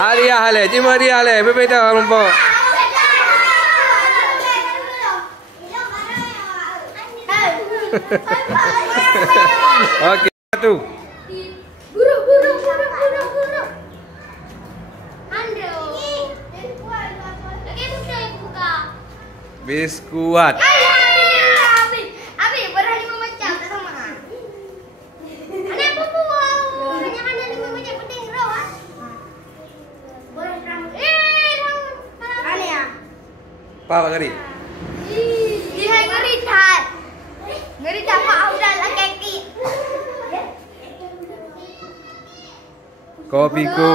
Dia hale, cuma dia hale, berbeda rumput. Okey, satu. Guru. Biskuat. Abi berani memecah sama. Ada apa buah? Banyak ada 5 macam penting roh. Boleh rambut. Mana ya? Apa kali? Dia ngeritat. Ngeritat Pak udah lah kaki. Kopiku.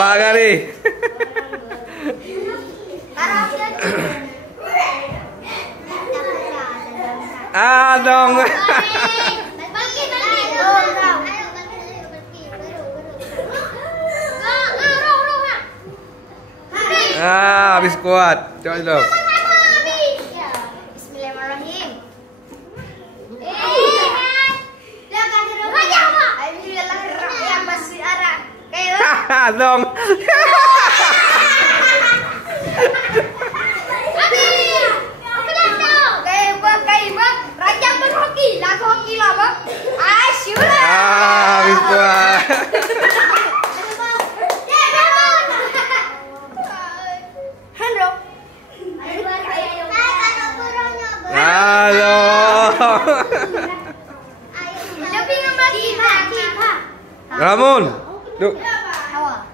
Bagari. Dong. Habis kuat. Coba dulu. Bismillahirrahmanirrahim. Dong. Habis kuat. Halo. Ramun. Duk.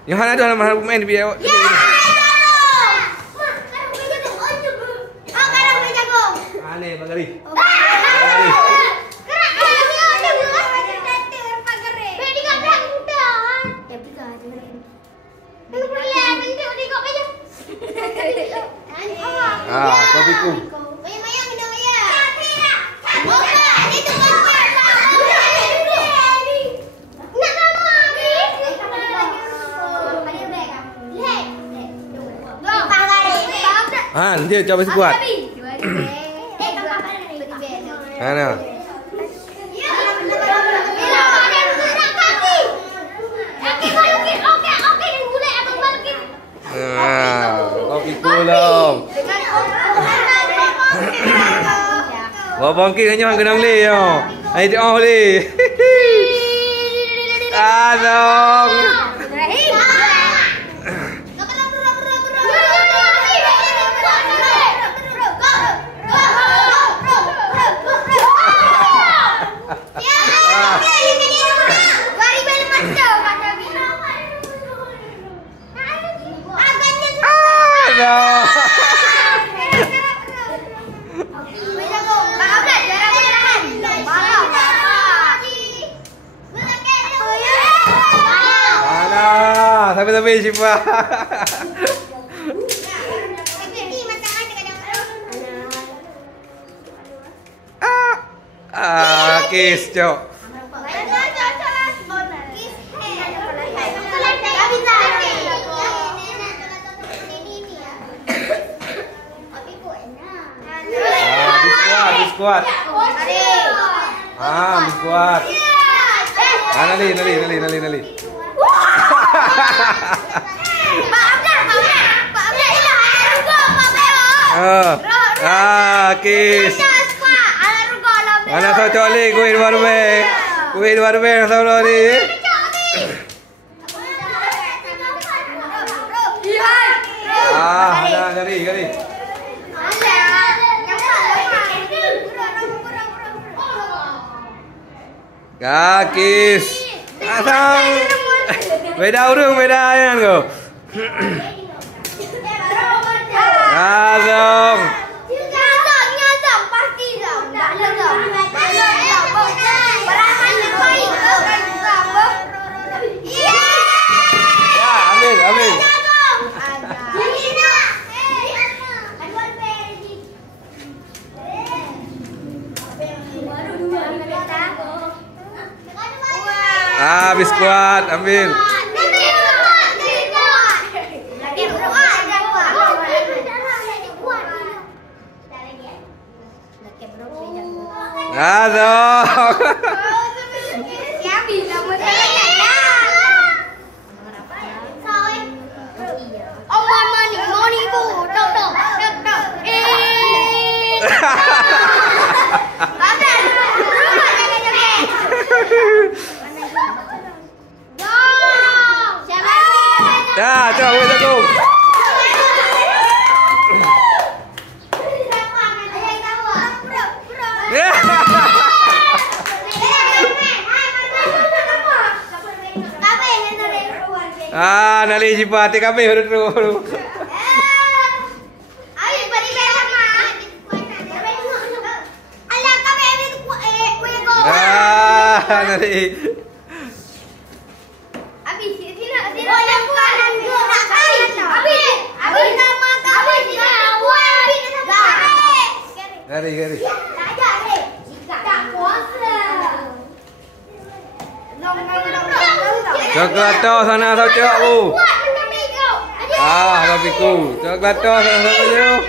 Yang mana ada nama main di biar. Aneh Bagari. Kopiku. Dia coba sekuat. Mana? Kopi kulong. Bawa bangkit hanya kena beli yo. Ai dia beli. Dong. Sampai siapa? Kis, cok. Biskuat. Biskuat. Nali. Kis. Mana cocok ni kuih baru ni. Gari. Kis. Asam. Beda yang kau. Dong. Ambil. Biskuat, ambil. Adong. Ya bisa menanya. Ông money bu, đâu. Dah, coba buat jagung. Ah, nali jipati kami baru. Ah, nali. Gari. Coklat to sana tao cok bu. Ah, kopiku. Coklat to sana tao cok.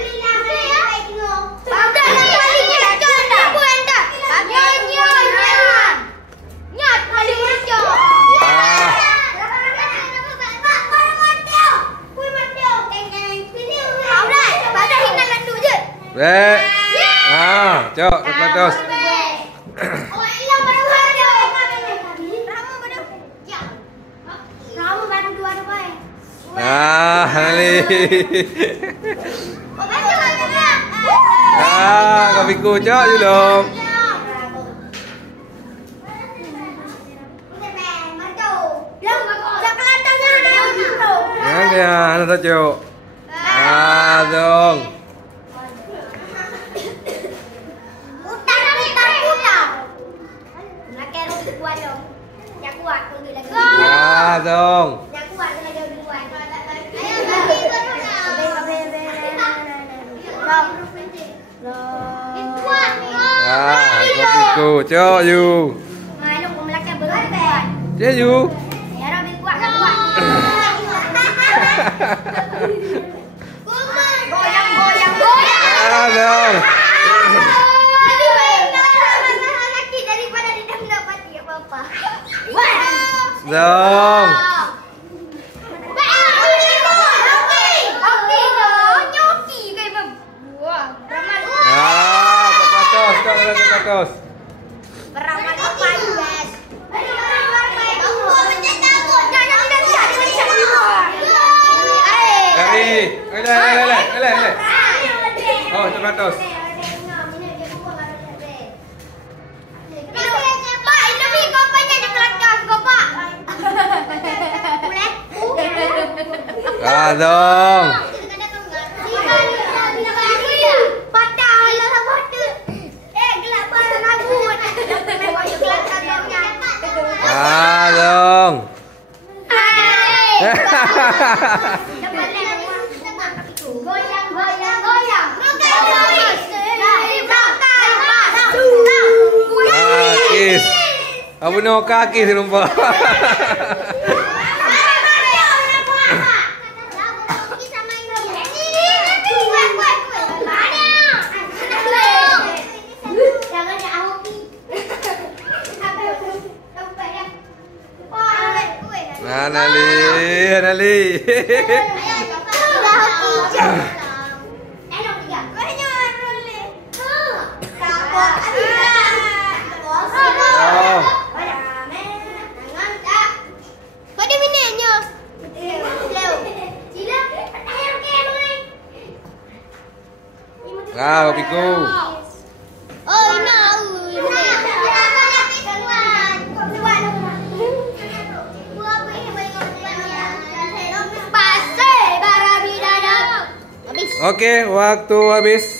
Dek. Ah, cok coklat tos. Ah, nali. Ah, kopiku cok you dong. Yang dia anak tao cok. Ah, dong. Ah, dong. Ah, kopiku cok you. Cok you. Ah, dong. Dong. Ah, coklat tos. Gari. Ele. Oh, coklat tos. Ah, dong. Ah, dong. Ah, kiss. Abu no kaki lupa. Nali. Ah, kopiku. Oke, waktu habis.